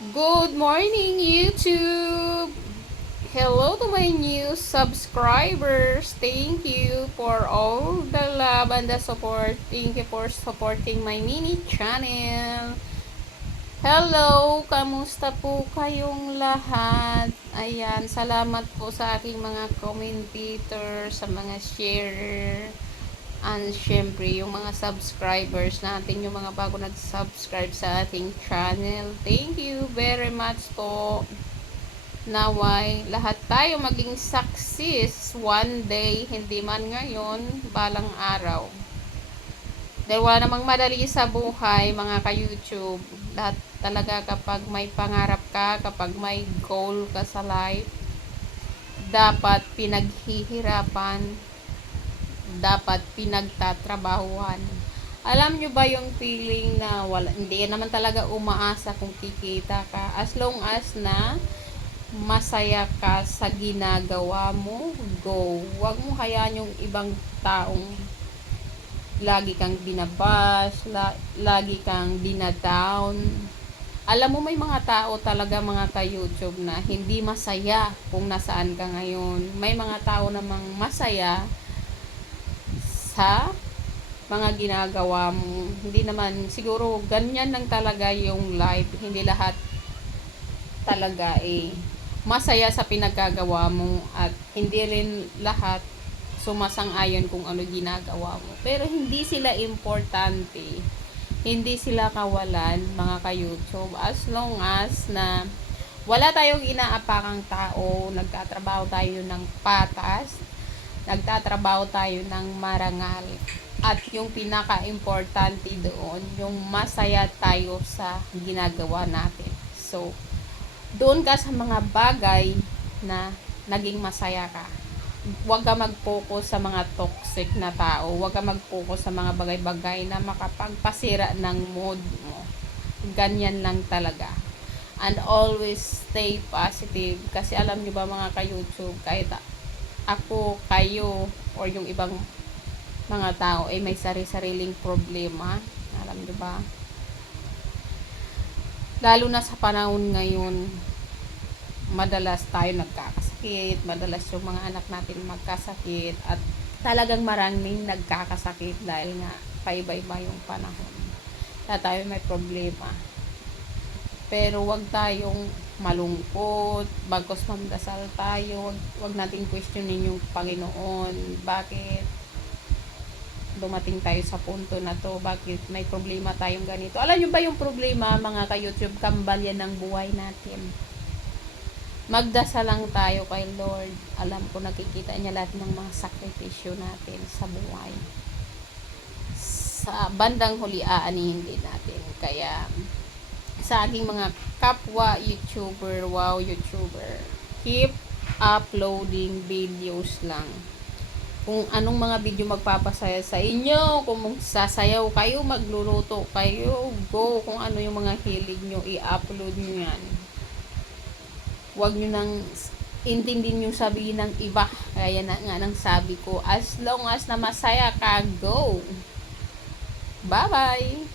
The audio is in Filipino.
Good morning, YouTube! Hello to my new subscribers. Thank you for all the love and the support. Thank you for supporting my mini channel. Hello! Kamusta po kayong lahat? Ayan, salamat po sa aking mga commentator, sa mga share. And syempre, yung mga subscribers natin, yung mga bago nag-subscribe sa ating channel. Thank you very much po. Naway, lahat tayo maging success one day, hindi man ngayon, balang araw. Dahil wala namang madali sa buhay, mga ka-YouTube. Lahat talaga kapag may pangarap ka, kapag may goal ka sa life, dapat pinaghihirapan, dapat pinagtatrabahuan. Alam nyo ba yung feeling na wala, hindi naman talaga umaasa kung kikita ka. As long as na masaya ka sa ginagawa mo, go. Huwag mo hayaan yung ibang taong lagi kang binabas, lagi kang dinadown. Alam mo, may mga tao talaga, mga ka-YouTube, na hindi masaya kung nasaan ka ngayon. May mga tao namang masaya sa mga ginagawa mo. Hindi naman, siguro, ganyan lang talaga yung life. Hindi lahat talaga masaya sa pinagagawa mo, at hindi rin lahat sumasang-ayon kung ano ginagawa mo. Pero hindi sila importante. Hindi sila kawalan, mga ka-YouTube. As long as na wala tayong inaapakang tao, nagtatrabaho tayo ng patas, nagtatrabaho tayo ng marangal. At yung pinaka-importante doon, yung masaya tayo sa ginagawa natin. So, doon ka sa mga bagay na naging masaya ka. Huwag ka mag-focus sa mga toxic na tao. Huwag ka mag-focus sa mga bagay-bagay na makapagpasira ng mood mo. Ganyan lang talaga. And always stay positive. Kasi alam nyo ba, mga ka-YouTube, kahit ako, kayo, or yung ibang mga tao may sari-sariling problema. Alam nyo ba? Lalo na sa panahon ngayon, madalas tayo nagkakasakit, madalas yung mga anak natin magkasakit, at talagang maraming nagkakasakit dahil nga paiba-iba yung panahon. Kaya tayo may problema. Pero wag tayong malungkot, bagkus magdasal tayo, wag nating questionin yung Panginoon. Bakit dumating tayo sa punto na to? Bakit may problema tayong ganito? Alam nyo ba yung problema, mga ka-YouTube, kambal yan ng buhay natin. Magdasal lang tayo kay Lord. Alam ko nakikita niya lahat ng mga sakripisyo natin sa buhay. Sa bandang huli, aanihin din natin. Kaya, sa aking mga kapwa YouTuber, wow YouTuber, keep uploading videos lang. Kung anong mga video magpapasaya sa inyo, kung sasayaw kayo, magluluto kayo, go. Kung ano yung mga hilig nyo, i-upload nyo yan. Huwag nyo nang intindin yung sabihin ng iba. Kaya na nga nang sabi ko, as long as na masaya ka, go. Bye-bye!